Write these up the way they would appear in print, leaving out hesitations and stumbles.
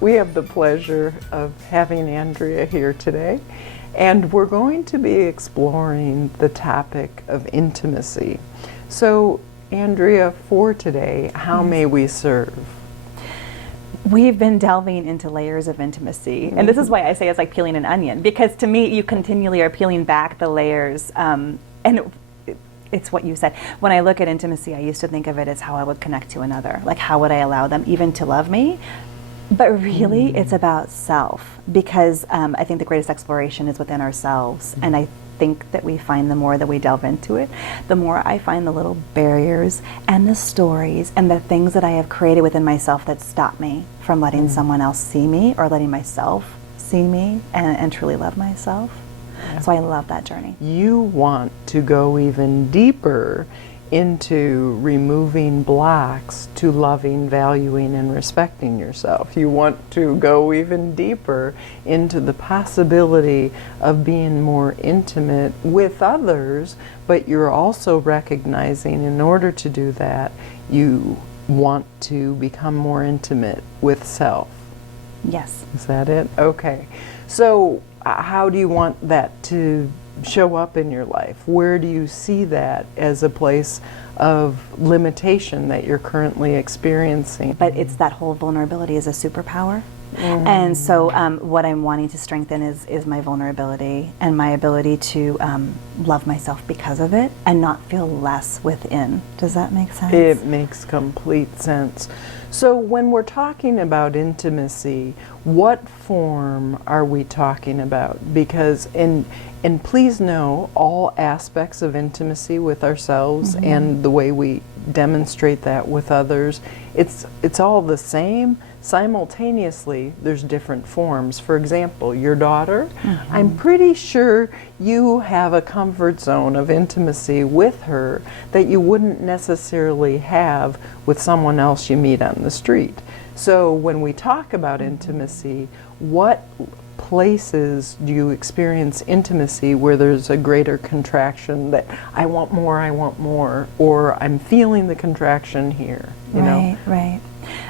We have the pleasure of having Andrea here today, and we're going to be exploring the topic of intimacy. So, Andrea, for today, how may we serve? We've been delving into layers of intimacy, and this is why I say it's like peeling an onion, because to me, you continually are peeling back the layers, and it's what you said. When I look at intimacy, I used to think of it as how I would connect to another, like how would I allow them even to love me? But really, it's about self, because I think the greatest exploration is within ourselves, and I think that we find the more that we delve into it, the more I find the little barriers and the stories and the things that I have created within myself that stop me from letting someone else see me or letting myself see me and truly love myself. Yeah. So I love that journey. You want to go even deeper into removing blocks to loving, valuing, and respecting yourself. You want to go even deeper into the possibility of being more intimate with others, but you're also recognizing in order to do that, you want to become more intimate with self. Yes. Is that it? Okay. So how do you want that to show up in your life? Where do you see that as a place of limitation that you're currently experiencing? But it's that whole vulnerability is a superpower. And so what I'm wanting to strengthen is my vulnerability and my ability to love myself because of it and not feel less within. Does that make sense? It makes complete sense. So when we're talking about intimacy, what form are we talking about? Because and please know all aspects of intimacy with ourselves and the way we demonstrate that with others, it's all the same. Simultaneously, there's different forms. For example, your daughter, I'm pretty sure you have a comfort zone of intimacy with her that you wouldn't necessarily have with someone else you meet on the street. So when we talk about intimacy, what places do you experience intimacy where there's a greater contraction that I want more, or I'm feeling the contraction here, you know? Right.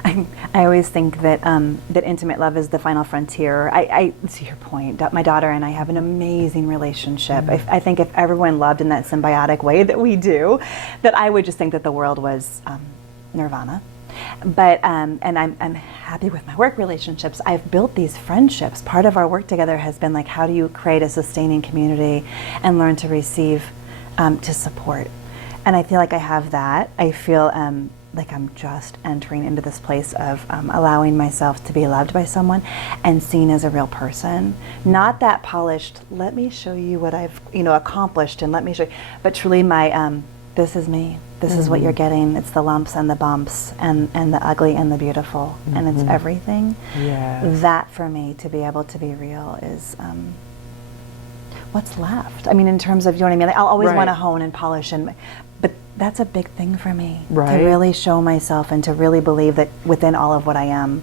I always think that that intimate love is the final frontier. I to your point, my daughter and I have an amazing relationship. I think if everyone loved in that symbiotic way that we do, that I would just think that the world was nirvana. But and I'm happy with my work relationships. I've built these friendships. Part of our work together has been like, how do you create a sustaining community and learn to receive, to support? And I feel like I have that. I feel like I'm just entering into this place of allowing myself to be loved by someone and seen as a real person. Not that polished, let me show you what I've accomplished and let me show you, but truly my, this is me. This is what you're getting. It's the lumps and the bumps and the ugly and the beautiful and it's everything. Yes. That for me to be able to be real is what's left. I mean, in terms of, you know what I mean? I'll always want to hone and polish, but that's a big thing for me. Right. To really show myself and to really believe that within all of what I am.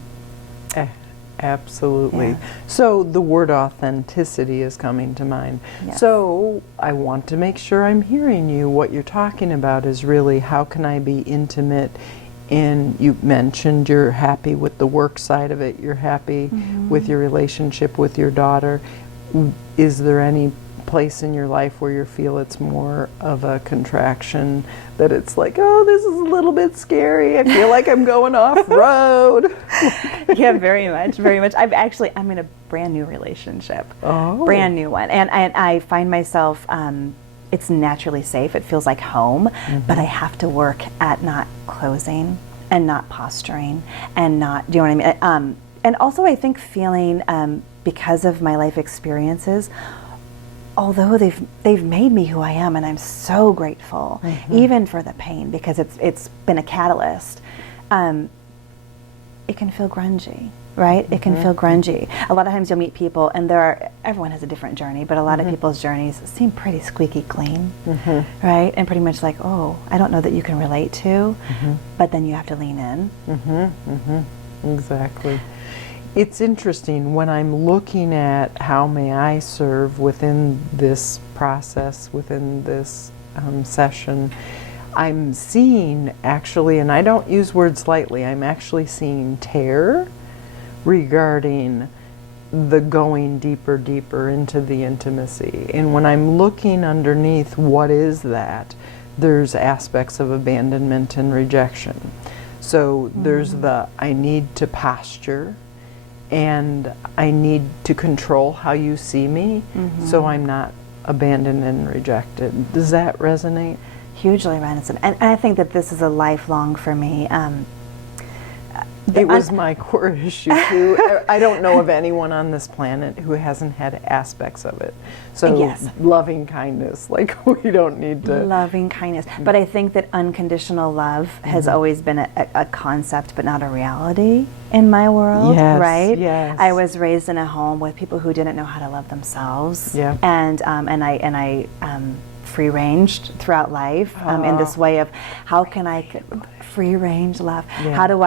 Absolutely. Yeah. So the word authenticity is coming to mind. Yes. So I want to make sure I'm hearing you. What you're talking about is really how can I be intimate in, you mentioned you're happy with the work side of it, you're happy with your relationship with your daughter. Is there any place in your life where you feel it's more of a contraction, that it's like, oh, this is a little bit scary, I feel like I'm going off road? Yeah, very much. I'm in a brand new relationship. Brand new one. And I find myself, it's naturally safe, it feels like home, but I have to work at not closing and not posturing and not, do you know what I mean? And also I think feeling, because of my life experiences, although they've made me who I am, and I'm so grateful, even for the pain, because it's been a catalyst, it can feel grungy, right? It can feel grungy. A lot of times you'll meet people, and everyone has a different journey, but a lot of people's journeys seem pretty squeaky clean, right? And pretty much like, oh, I don't know that you can relate to, but then you have to lean in. Exactly. It's interesting when I'm looking at how may I serve within this process, within this session, I'm seeing actually, and I don't use words lightly, I'm actually seeing terror regarding the going deeper into the intimacy. And when I'm looking underneath what is that, there's aspects of abandonment and rejection. So there's the I need to posture and I need to control how you see me so I'm not abandoned and rejected. Does that resonate? Hugely reticent. And I think that this is a lifelong for me. It was my core issue too. I don't know of anyone on this planet who hasn't had aspects of it. So Yes. loving kindness, like we don't need to. Loving kindness. But I think that unconditional love has always been a concept, but not a reality in my world, Yes, right? yes. I was raised in a home with people who didn't know how to love themselves. Yeah. And I free ranged throughout life in this way of how can I free range love? Yeah. How do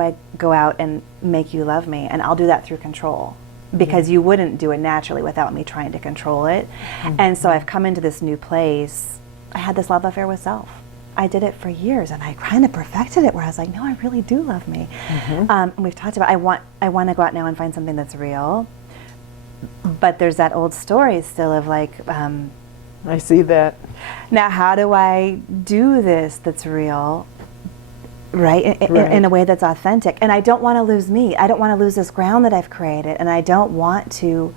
I go out and make you love me? And I'll do that through control. Because you wouldn't do it naturally without me trying to control it. And so I've come into this new place. I had this love affair with self. I did it for years, and I kind of perfected it where I was like, no, I really do love me. And we've talked about I want to go out now and find something that's real. But there's that old story still of like, I see that. now how do I do this that's real? Right? In a way that's authentic. And I don't want to lose me. I don't want to lose this ground that I've created. And I don't want to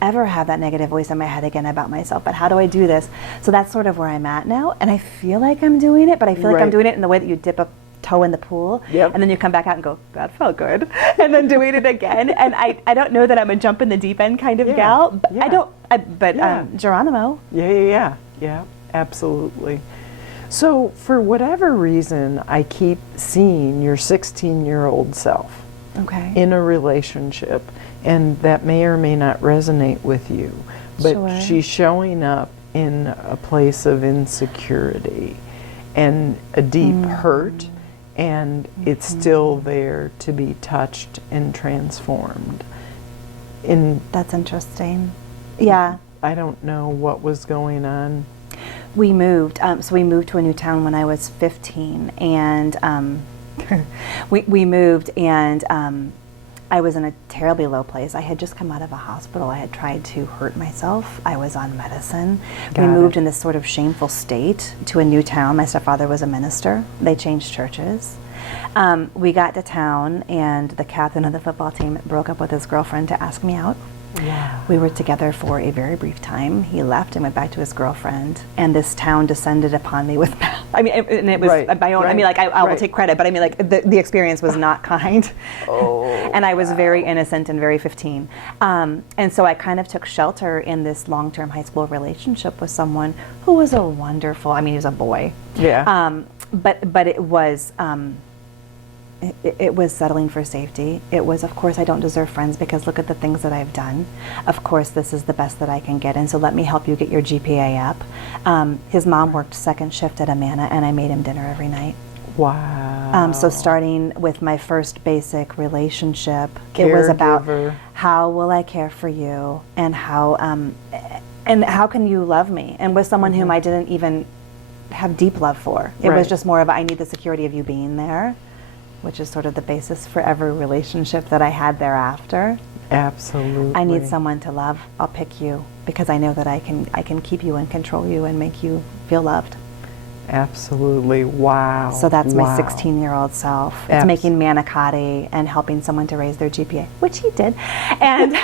ever have that negative voice in my head again about myself. But how do I do this? So that's sort of where I'm at now. And I feel like I'm doing it, but I feel like I'm doing it in the way that you dip a toe in the pool. Yep. And then you come back out and go, that felt good. And then doing it again. And I don't know that I'm a jump in the deep end kind of gal. But Geronimo. Yeah, absolutely. So for whatever reason, I keep seeing your 16-year-old self in a relationship, and that may or may not resonate with you, but she's showing up in a place of insecurity and a deep hurt, and it's still there to be touched and transformed. That's interesting. Yeah. I don't know what was going on. We moved. So we moved to a new town when I was 15, and we moved, and I was in a terribly low place. I had just come out of a hospital. I had tried to hurt myself. I was on medicine. We moved in this sort of shameful state to a new town. My stepfather was a minister. They changed churches. We got to town, and the captain of the football team broke up with his girlfriend to ask me out. Wow. We were together for a very brief time. He left and went back to his girlfriend, and this town descended upon me with, I mean, and it was my own, I mean, like, I will take credit, but I mean, like, the experience was not kind. And I was very innocent and very 15. And so I kind of took shelter in this long-term high school relationship with someone who was a wonderful, I mean, he was a boy. Yeah. But it was, it was settling for safety. It was, of course, I don't deserve friends because look at the things that I've done. Of course, this is the best that I can get, and so let me help you get your GPA up. His mom worked second shift at Amana, and I made him dinner every night. Wow. So starting with my first basic relationship, it was about how will I care for you, and how can you love me, and with someone whom I didn't even have deep love for. It was just more of I need the security of you being there, which is sort of the basis for every relationship that I had thereafter. Absolutely. I need someone to love. I'll pick you because I know that I can keep you and control you and make you feel loved. Absolutely. Wow. So that's my 16-year-old self. It's making manicotti and helping someone to raise their GPA, which he did. And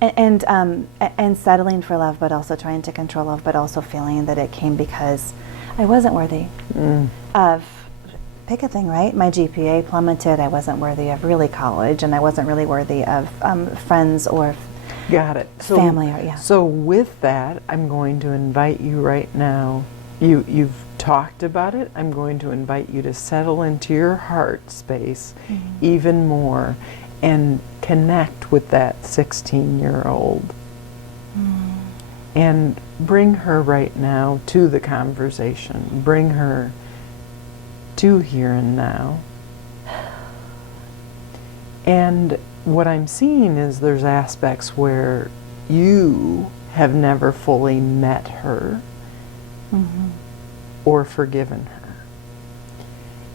and settling for love, but also trying to control love, but also feeling that it came because I wasn't worthy of, pick a thing, right? My GPA plummeted. I wasn't worthy of really college, and I wasn't really worthy of friends or family. So with that, I'm going to invite you right now. You've talked about it. I'm going to invite you to settle into your heart space even more and connect with that 16-year-old. And bring her right now to the conversation. Bring her to here and now. And what I'm seeing is there's aspects where you have never fully met her or forgiven her.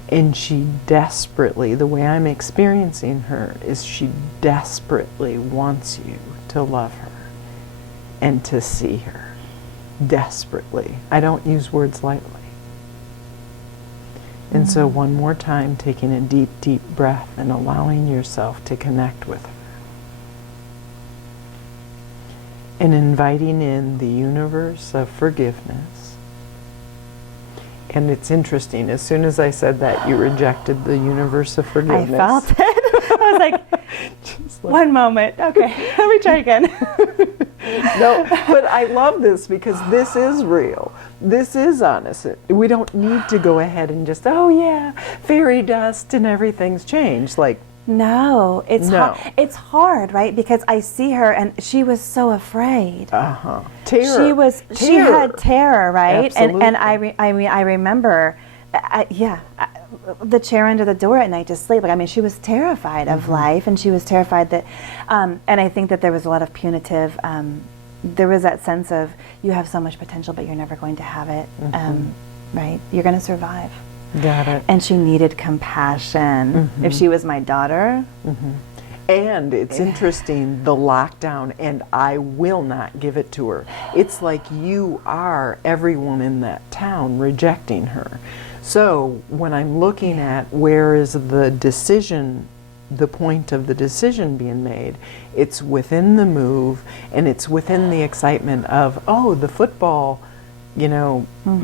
And she desperately, the way I'm experiencing her, is she desperately wants you to love her and to see her. Desperately. I don't use words lightly. And so one more time, taking a deep, deep breath and allowing yourself to connect with her. And inviting in the universe of forgiveness. And it's interesting, as soon as I said that, you rejected the universe of forgiveness. I felt it. I was like, one moment. Okay, let me try again. No, but I love this because this is real. This is honest. We don't need to go ahead and just, oh yeah, fairy dust and everything's changed. Like, no, it's No. hard. It's hard, right? Because I see her, and she was so afraid. terror. She had terror, right? Absolutely. And I remember, the chair under the door at night to sleep. Like, I mean, she was terrified of life, and she was terrified that, and I think that there was a lot of punitive. There was that sense of, you have so much potential, but you're never going to have it, right? You're going to survive. Got it. And she needed compassion. If she was my daughter. And it's interesting, the lockdown, and I will not give it to her. It's like you are everyone in that town rejecting her. So when I'm looking at where is the decision, the point of the decision being made, it's within the move, and it's within the excitement of, oh, the football,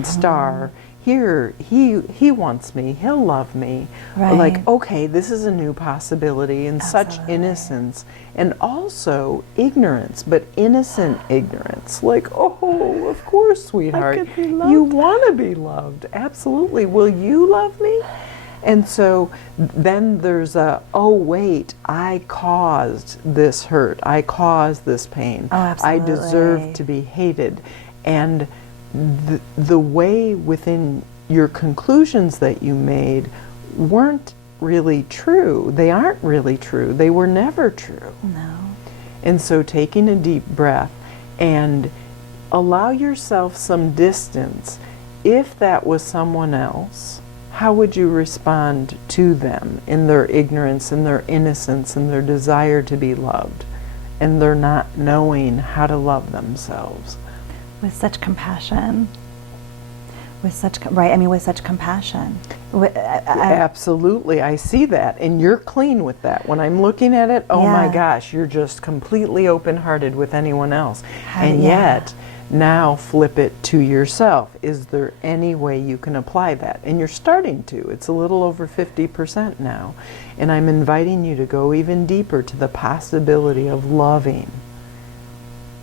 star. Here, he wants me, he'll love me. Right. Like, okay, this is a new possibility, and such innocence. And also ignorance, but innocent ignorance. Like, oh, of course, sweetheart. I could be loved. You want to be loved. Absolutely. Will you love me? And so then there's oh wait, I caused this hurt. I caused this pain. Oh, absolutely. I deserve to be hated. And the way within your conclusions that you made weren't really true. They aren't really true. They were never true. No. And so taking a deep breath and allow yourself some distance. If that was someone else, how would you respond to them in their ignorance and their innocence and their desire to be loved and their not knowing how to love themselves? With such compassion. With such compassion. Absolutely, I see that, and you're clean with that. When I'm looking at it, oh my gosh, you're just completely open-hearted with anyone else. And yet, now flip it to yourself. Is there any way you can apply that? And you're starting to. It's a little over 50% now. And I'm inviting you to go even deeper to the possibility of loving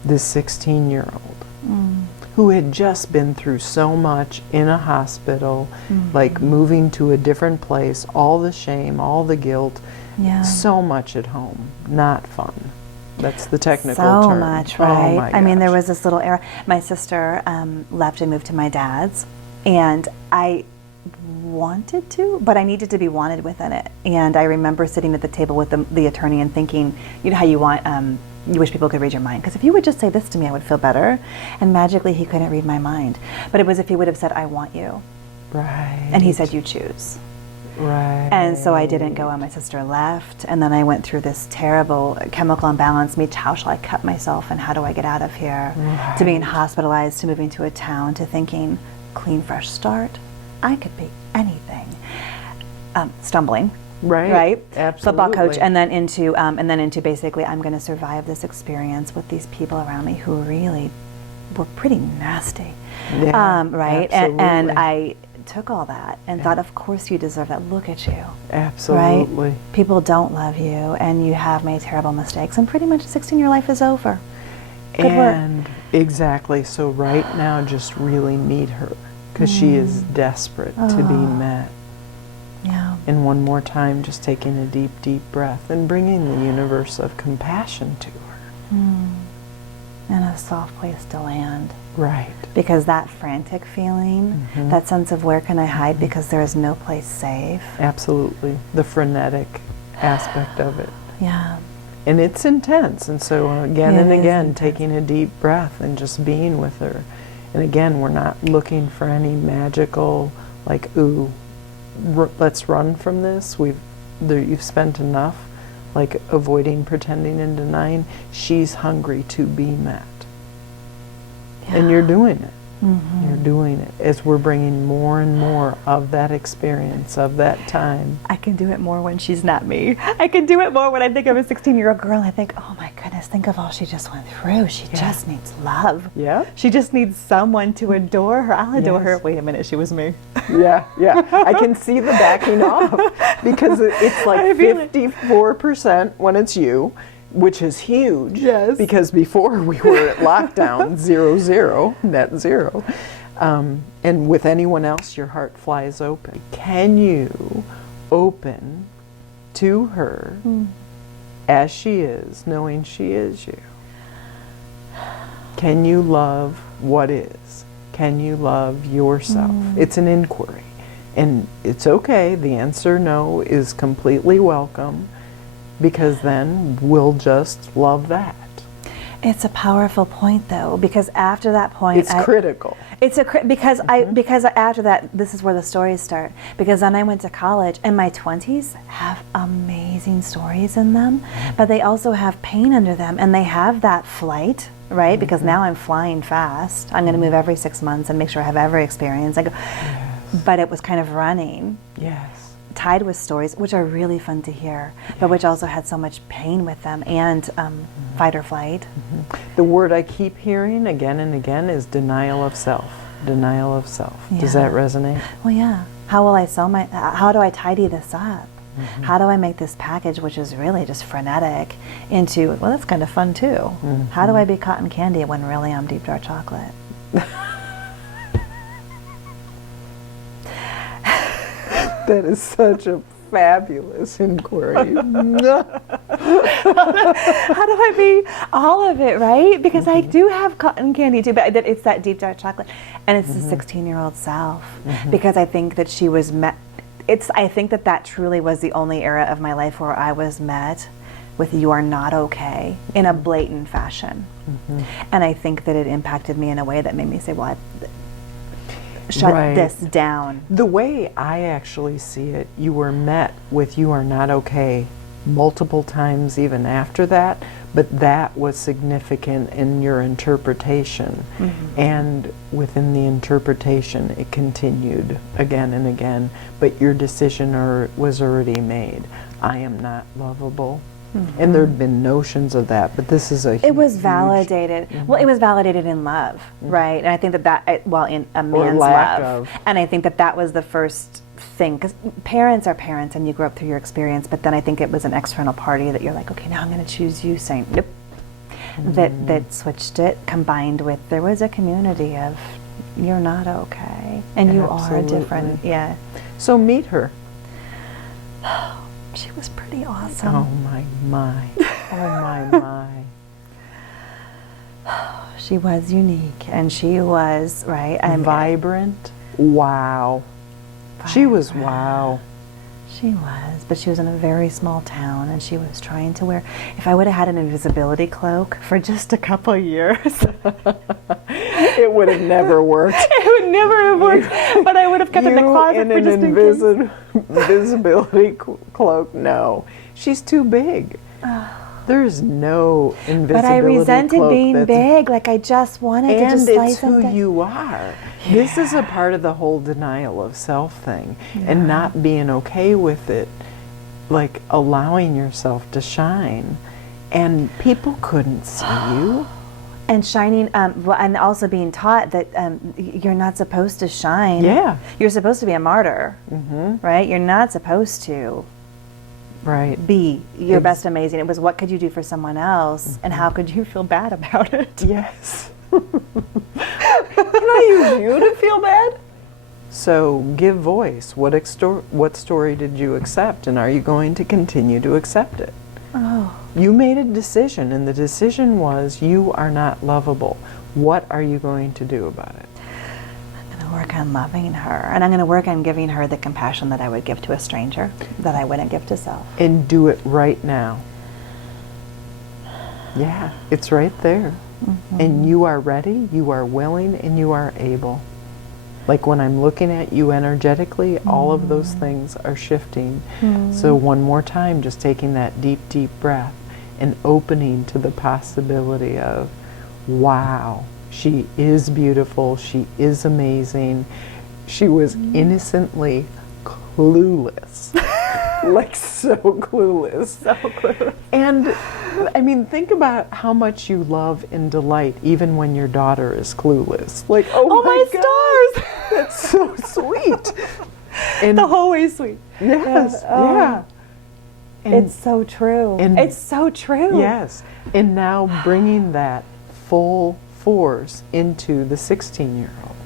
this 16-year-old. Who had just been through so much in a hospital, like moving to a different place, all the shame, all the guilt, so much at home, not fun. That's the technical term. So much, right? Oh my I mean, there gosh. was this little era. My sister left and moved to my dad's, and I wanted to, but I needed to be wanted within it. And I remember sitting at the table with the attorney and thinking, you know how you want, you wish people could read your mind. Because if you would just say this to me, I would feel better. And magically, he couldn't read my mind. But it was if he would have said, I want you. Right. And he said, you choose. Right. And so I didn't go, and my sister left. And then I went through this terrible chemical imbalance. How shall I cut myself, and how do I get out of here? Right. To being hospitalized, to moving to a town, to thinking, clean, fresh start. I could be anything. Stumbling. Right. Absolutely. Football coach, and then into basically, I'm going to survive this experience with these people around me who really were pretty nasty. Yeah, right. absolutely. And I took all that and thought, of course you deserve that. Look at you. Absolutely. Right? People don't love you, and you have made terrible mistakes, and pretty much 16-year life is over. Good And work. exactly. So right now, just really meet her, because she is desperate to be met. Yeah. And one more time, just taking a deep, deep breath and bringing the universe of compassion to her. And a soft place to land. Right. Because that frantic feeling, that sense of where can I hide because there is no place safe. Absolutely. The frenetic aspect of it. Yeah. And it's intense. And so again It and is again, intense. taking a deep breath and just being with her. And again, we're not looking for any magical, like, ooh, let's run from this. You've spent enough, like avoiding, pretending, and denying. She's hungry to be met. Yeah. And you're doing it. Mm-hmm. You're doing it as we're bringing more and more of that experience, of that time. I can do it more when she's not me. I can do it more when I think of a 16-year-old girl and I think, oh my goodness, think of all she just went through. She just needs love. Yeah. She just needs someone to adore her. I'll adore her. Yes. Wait a minute, she was me. Yeah. I can see the backing off because it's like 54% when it's you, which is huge. Yes. Because before we were at lockdown, 0, net zero. And with anyone else, your heart flies open. Can you open to her as she is, knowing she is you? Can you love what is? Can you love yourself? It's an inquiry. And it's okay. The answer no is completely welcome, because then we'll just love that. It's a powerful point, though, because after that point, It's critical. It's because after that, this is where the stories start. Because then I went to college, and my 20s have amazing stories in them, but they also have pain under them, and they have that flight, right? Because now I'm flying fast. I'm going to move every 6 months and make sure I have every experience. I go, but it was kind of running. Yes. Tied with stories, which are really fun to hear, but which also had so much pain with them, and fight or flight. The word I keep hearing again and again is denial of self. Denial of self. Does that resonate? Well, yeah. How will I how do I tidy this up? How do I make this package, which is really just frenetic, into, well, that's kind of fun too. How do I be cotton candy when really I'm deep dark chocolate? That is such a fabulous inquiry. How do I be all of it, right? Because I do have cotton candy too, but it's that deep dark chocolate, and it's the 16-year-old self. Because I think that she was met. I think that truly was the only era of my life where I was met with "you are not okay" in a blatant fashion, and I think that it impacted me in a way that made me say, "Well, shut this down." The way I actually see it, you were met with "you are not okay" multiple times even after that, but that was significant in your interpretation. And within the interpretation, it continued again and again, but your decision was already made. I am not lovable. And there had been notions of that, but this is it was validated. Well, it was validated in love, right? And I think in a man's love. And I think that was the first thing, because parents are parents and you grow up through your experience, but then I think it was an external party that you're like, okay, now I'm going to choose you, saying nope. That switched it, combined with there was a community of you're not okay and you are different. Yeah. So meet her. She was pretty awesome. Oh my. Oh my. She was unique, and she was, right? Vibrant. Wow. She was wow. She was, but she was in a very small town, and she was trying to wear, if I would have had an invisibility cloak for just a couple years. It would have never worked. It would never have worked, but I would have kept it in the closet for just in case. Invisibility cloak, no. She's too big. There's no invisibility cloak. But I resented being big, like I just wanted to just slice and it's who you are. Yeah. This is a part of the whole denial of self thing, and not being okay with it, like allowing yourself to shine. And people couldn't see you. And shining, and also being taught that you're not supposed to shine. Yeah. You're supposed to be a martyr, right? You're not supposed to be your best amazing. It was, what could you do for someone else, and how could you feel bad about it? Yes. Can I use you to feel bad? So give voice. What story did you accept, and are you going to continue to accept it? Oh. You made a decision, and the decision was you are not lovable. What are you going to do about it? I'm going to work on loving her, and I'm going to work on giving her the compassion that I would give to a stranger, that I wouldn't give to self. And do it right now. Yeah, it's right there. And you are ready, you are willing, and you are able. Like when I'm looking at you energetically, all of those things are shifting. So one more time, just taking that deep, deep breath and opening to the possibility of, wow, she is beautiful, she is amazing. She was innocently clueless. Like so clueless. So clueless. And I mean, think about how much you love and delight even when your daughter is clueless. Like, oh my stars! That's so sweet. And The whole way sweet. yes, Oh. yeah. And It's so true. It's so true. yes. And now bringing that full force into the 16-year-old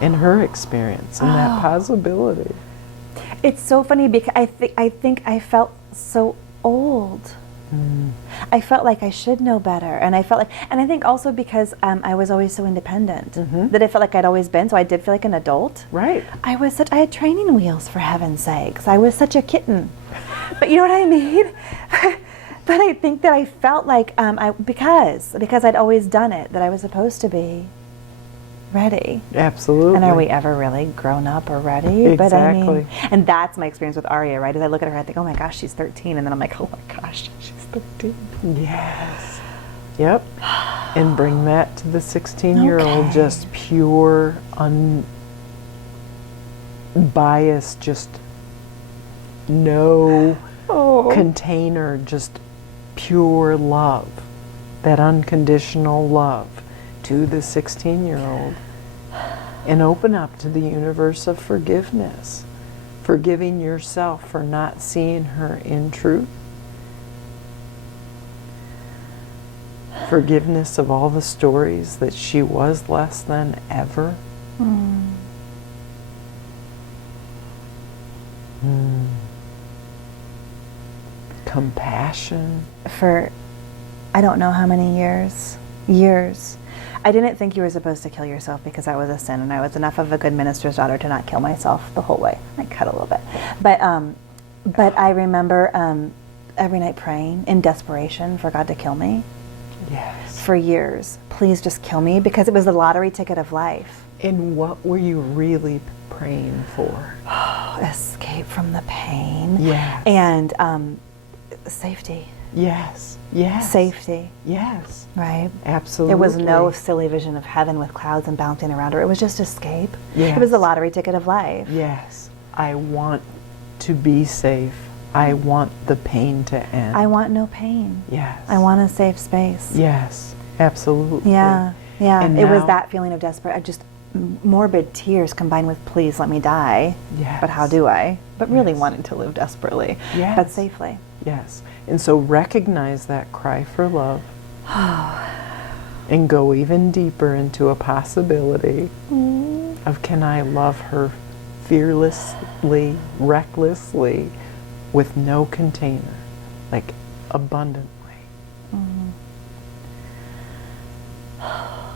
and her experience and that possibility. It's so funny because I think I felt so old. I felt like I should know better, and I felt like, and I think also because I was always so independent that I felt like I'd always been. So I did feel like an adult. Right. I had training wheels, for heaven's sakes. I was such a kitten. But you know what I mean? But I think that I felt like because I'd always done it, that I was supposed to be ready. Absolutely. And are we ever really grown up or ready? But I mean, Exactly. and that's my experience with Arya, right? As I look at her, I think, oh my gosh, she's 13. And then I'm like, oh my gosh, she's 13. Yes. Yep. And bring that to the 16-year-old, Okay. just pure, unbiased, just no container, just pure love, that unconditional love to the 16-year-old. And open up to the universe of forgiveness, forgiving yourself for not seeing her in truth. Forgiveness of all the stories that she was less than ever. Compassion. For I don't know how many years. I didn't think you were supposed to kill yourself because that was a sin, and I was enough of a good minister's daughter to not kill myself the whole way. I cut a little bit. But I remember every night praying in desperation for God to kill me. Yes. For years. Please just kill me, because it was the lottery ticket of life. And what were you really praying for? Escape from the pain. Yes. And safety. Yes. Yes. Safety. Yes. Right? Absolutely. It was no silly vision of heaven with clouds and bouncing around her. It was just escape. Yes. It was the lottery ticket of life. Yes. I want to be safe. I want the pain to end. I want no pain. Yes. I want a safe space. Yes. Absolutely. Yeah. Yeah. And it was now- that feeling of desperate, just morbid tears combined with please let me die. Yes. But how do I? But really Yes. wanting to live desperately. Yes. But safely. Yes. And so recognize that cry for love and go even deeper into a possibility of, can I love her fearlessly, recklessly, with no container, like abundantly.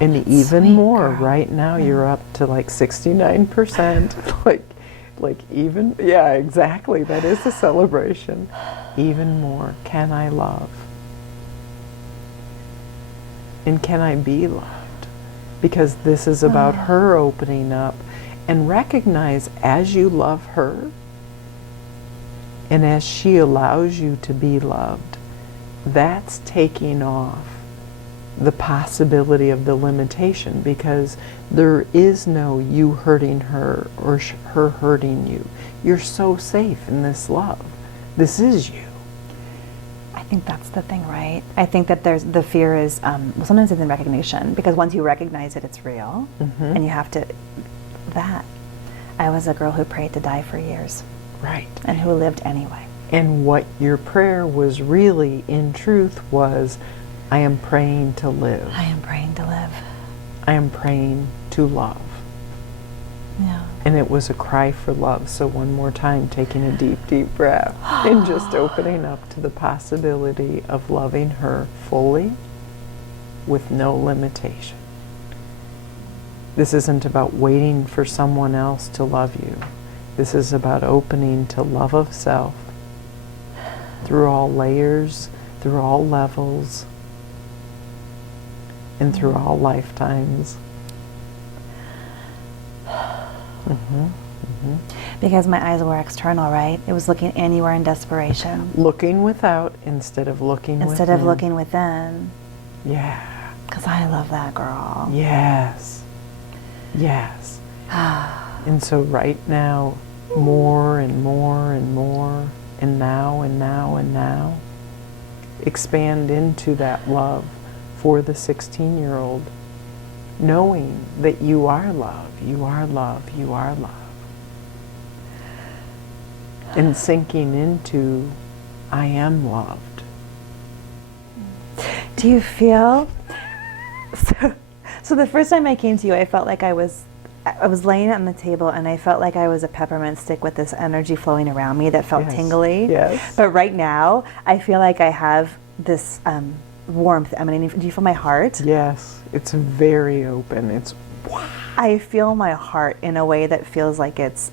And even Sweet more, girl. right now you're up to like 69%, like even, yeah, exactly, that is a celebration. Even more, can I love? And can I be loved? Because this is about her opening up, and recognize as you love her and as she allows you to be loved, that's taking off the possibility of the limitation, because there is no you hurting her or her hurting you. You're so safe in this love. This is you. I think that's the thing, right? I think that there's the fear is, well, sometimes it's in recognition, because once you recognize it, it's real, and you have to, I was a girl who prayed to die for years, Right. and who lived anyway. And what your prayer was really, in truth, was, I am praying to live. I am praying to live. I am praying to love. Yeah. And it was a cry for love. So one more time, taking a deep, deep breath and just opening up to the possibility of loving her fully with no limitation. This isn't about waiting for someone else to love you. This is about opening to love of self through all layers, through all levels, and through all lifetimes. Because my eyes were external, right? It was looking anywhere in desperation. Looking without instead of looking Instead within. of looking within. Yeah. Because I love that girl. Yes. Yes. And so right now, more and more and more, and now and now and now, expand into that love for the 16-year-old, knowing that you are love, you are love, you are love. And sinking into, I am loved. Do you feel? So the first time I came to you, I felt like I was laying on the table, and I felt like I was a peppermint stick with this energy flowing around me that felt tingly. Yes. But right now, I feel like I have this warmth emanating. Do you feel my heart? Yes. It's very open. It's wow. I feel my heart in a way that feels like it's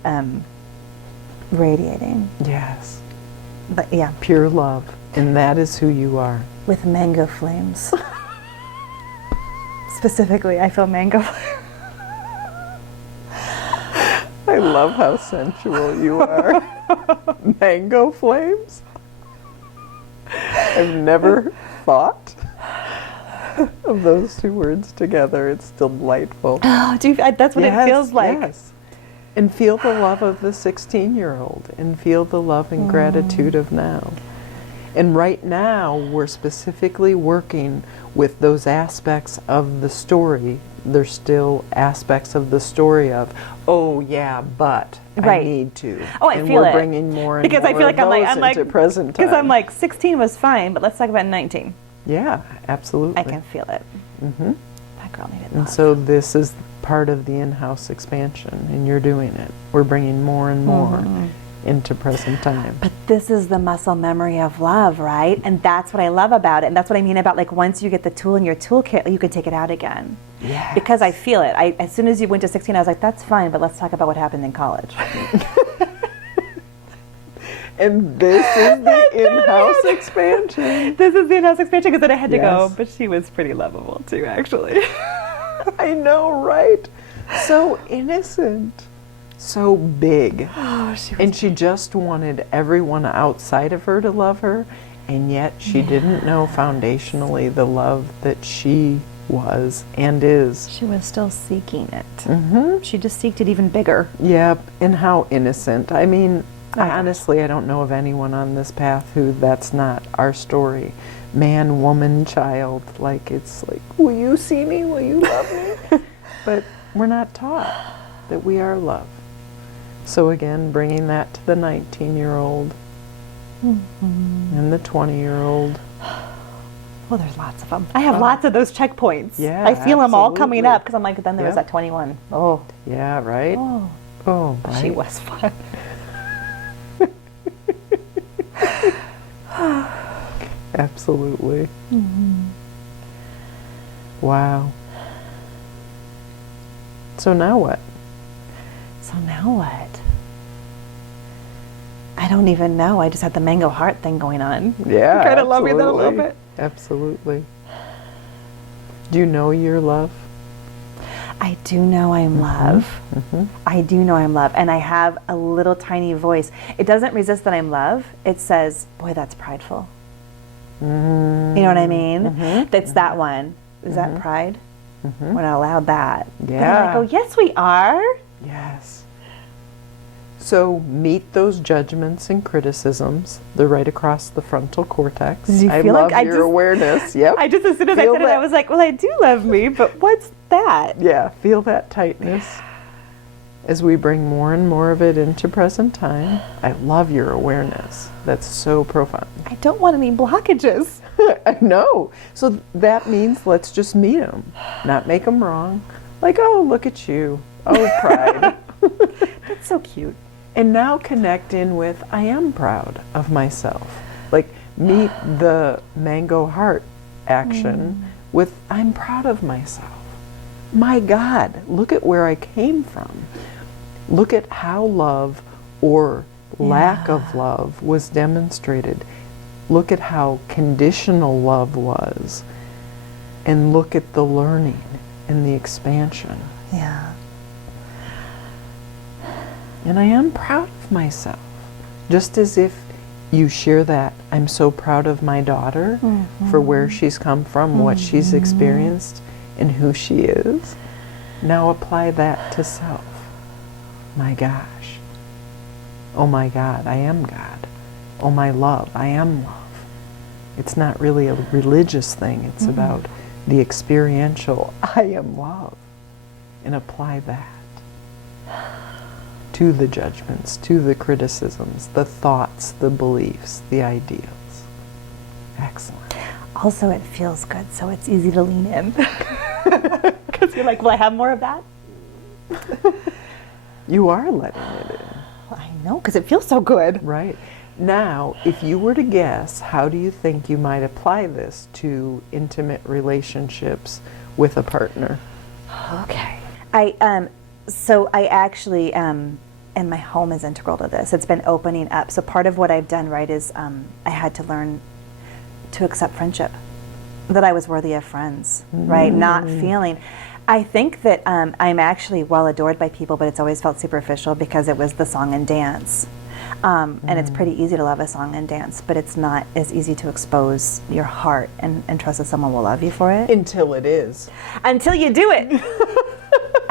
radiating. Yes. But yeah, Pure love. And that is who you are. with mango flames. Specifically, I feel mango flames. I love how sensual you are. Mango flames? I've never thought of those two words together. It's delightful. Oh, that's what it feels like. Yes. And feel the love of the 16-year-old and feel the love and gratitude of now. And right now, we're specifically working with those aspects of the story. There's still aspects of the story of, oh yeah, but Right. I need to. Oh, I and feel we're it. bringing more and Because more I feel like of I'm those like into present time. because I'm like 16 was fine, but let's talk about 19. Yeah, absolutely. I can feel it. hmm That girl needed And love. so this is part of the in-house expansion, and you're doing it. We're bringing more and more into present time. But this is the muscle memory of love, right? And that's what I love about it. And that's what I mean about like once you get the tool in your toolkit, you can take it out again. Yes. Because I feel it. As soon as you went to 16, I was like, that's fine, but let's talk about what happened in college. And this is the in-house expansion. This is the in-house expansion because then I had to go, Yes. but she was pretty lovable too, actually. I know, right? So innocent. So big. Oh, she was And she just wanted everyone outside of her to love her, and yet she didn't know foundationally the love that she was and is. She was still seeking it. Mm-hmm. She just seeked it even bigger. Yep, and how innocent. I mean, gosh. honestly, I don't know of anyone on this path who that's not our story. Man, woman, child. Like, it's like, will you see me? Will you love me? But we're not taught that we are love. So again, bringing that to the 19-year-old and the 20-year-old. Well, there's lots of them. I have lots of those checkpoints. Yeah, I feel them all coming absolutely. up because I'm like, then there was Yep. that 21. Oh, Yeah, right? Oh, right. she was fun. Absolutely. Wow. So now what? So now what? I don't even know. I just had the mango heart thing going on. Yeah, You kinda love me then a little absolutely. bit? Absolutely. Do you know your love? I do know I'm love. Mm-hmm. I do know I'm love. And I have a little tiny voice. It doesn't resist that I'm love. It says, boy, that's prideful. Mm-hmm. You know what I mean? Mhm. That's that one. Is that pride? Mhm. We're not allowed that. But Yeah. I go, yes, we are. Yes. So meet those judgments and criticisms. They're right across the frontal cortex. Do you I feel love like I your just- awareness. Yep. I just, as soon as I Feel said it, that. I was like, well, I do love me, but what's that? Yeah, feel that tightness as we bring more and more of it into present time. I love your awareness. That's so profound. I don't want any blockages. I know. So that means let's just meet them, not make them wrong. Like, oh, look at you. Oh, pride. That's so cute. And now connect in with, I am proud of myself. Like, meet the mango heart action with, I'm proud of myself. My God, look at where I came from. Look at how love or lack of love was demonstrated. Look at how conditional love was. And look at the learning and the expansion. Yeah. And I am proud of myself. Just as if you share that, I'm so proud of my daughter for where she's come from, what she's experienced, and who she is. Now apply that to self. My gosh. Oh my God, I am God. Oh my love, I am love. It's not really a religious thing. It's about the experiential, I am love. And apply that to the judgments, to the criticisms, the thoughts, the beliefs, the ideals. Excellent. Also, it feels good, so it's easy to lean in. Because you're like, will I have more of that? You are letting it in. I know, because it feels so good. Right. Now, if you were to guess, how do you think you might apply this to intimate relationships with a partner? Okay. So I actually, and my home is integral to this. It's been opening up. So part of what I've done, right, is I had to learn to accept friendship, that I was worthy of friends, right? Not feeling. I think that I'm actually well adored by people, but it's always felt superficial because it was the song and dance. And it's pretty easy to love a song and dance, but it's not as easy to expose your heart and trust that someone will love you for it. Until it is. Until you do it.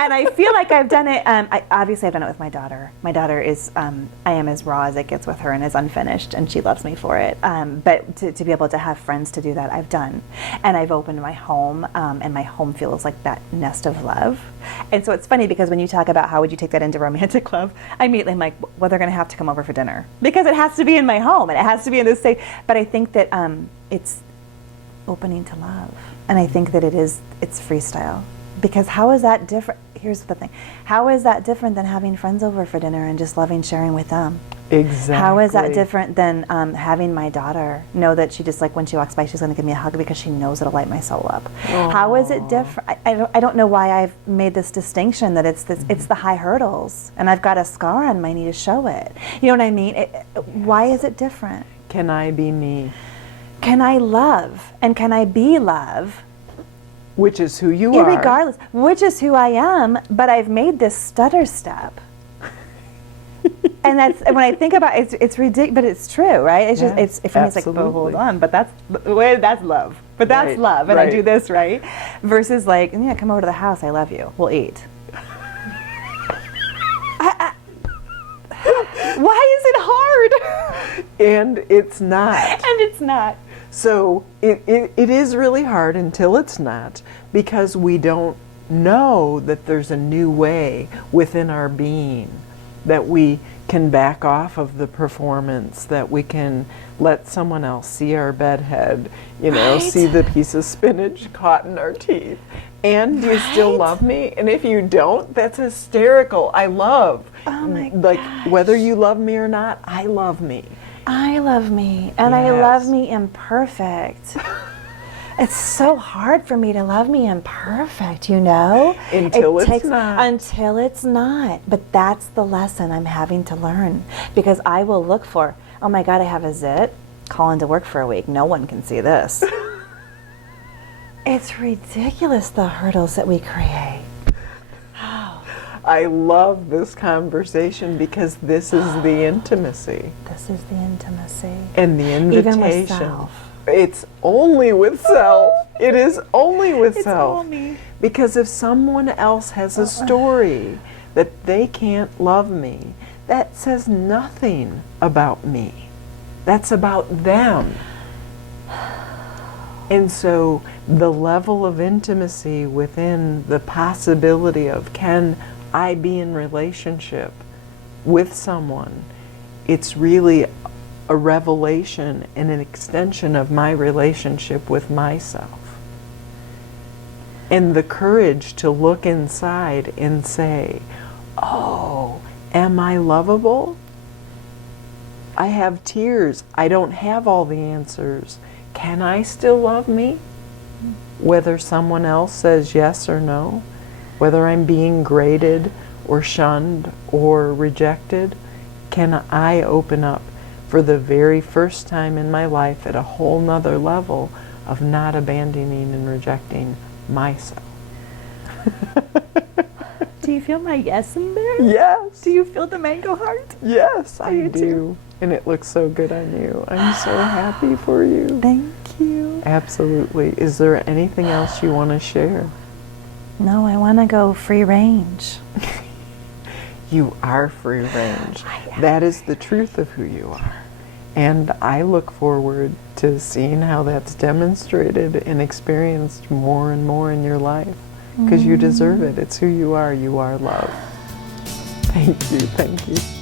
And I feel like I've done it. Obviously, I've done it with my daughter. My daughter is, I am as raw as it gets with her and is unfinished, and she loves me for it. But to be able to have friends to do that, I've done. And I've opened my home, and my home feels like that nest of love. And so it's funny because when you talk about how would you take that into romantic love, I immediately am like, well, they're going to have to come over for dinner. Because it has to be in my home, and it has to be in this state. But I think that it's opening to love. And I think that it's freestyle. Because how is that different? Here's the thing. How is that different than having friends over for dinner and just loving sharing with them? Exactly. How is that different than having my daughter know that she just, like, when she walks by, she's going to give me a hug because she knows it'll light my soul up? Aww. How is it different? I don't know why I've made this distinction that it's the high hurdles, and I've got a scar on my knee to show it. You know what I mean? Why is it different? Can I be me? Can I love? And can I be love? Which is who you are. Irregardless, which is who I am, but I've made this stutter step. And that's, and when I think about it, it's ridiculous, but it's true, right? It's just, for me, it's like, oh, hold on, but that's love. But that's right, love, and right. I do this, right? Versus like, yeah, come over to the house, I love you, we'll eat. Why is it hard? And it's not. And it's not. So it is really hard until it's not, because we don't know that there's a new way within our being, that we can back off of the performance, that we can let someone else see our bedhead, Right. see the piece of spinach caught in our teeth. And do you still love me? And if you don't, that's hysterical. I love. Oh my Like, gosh. whether you love me or not, I love me. I love me, and I Yes. love me imperfect. It's so hard for me to love me imperfect, you know? Until it's not. Until it's not. But that's the lesson I'm having to learn. Because I will look for, oh my God, I have a zit, call into work for a week. No one can see this. It's ridiculous, the hurdles that we create. I love this conversation because this is the intimacy This is the intimacy. and the invitation. Even with self. It's only with self. It is only with It's self. only. Because if someone else has a story that they can't love me, that says nothing about me. That's about them. And so the level of intimacy within the possibility of, can I be in relationship with someone, it's really a revelation and an extension of my relationship with myself. And the courage to look inside and say, oh, am I lovable? I have tears. I don't have all the answers. Can I still love me? Whether someone else says yes or no, whether I'm being graded or shunned or rejected, can I open up for the very first time in my life at a whole nother level of not abandoning and rejecting myself? Do you feel my yes in there? Yes. Do you feel the mango heart? Yes, I you do. too? And it looks so good on you. I'm so happy for you. Thank you. Absolutely. Is there anything else you want to share? No, I want to go free range. You are free range. I am That is the truth of who you are. And I look forward to seeing how that's demonstrated and experienced more and more in your life. Because you deserve it. It's who you are. You are love. Thank you. Thank you.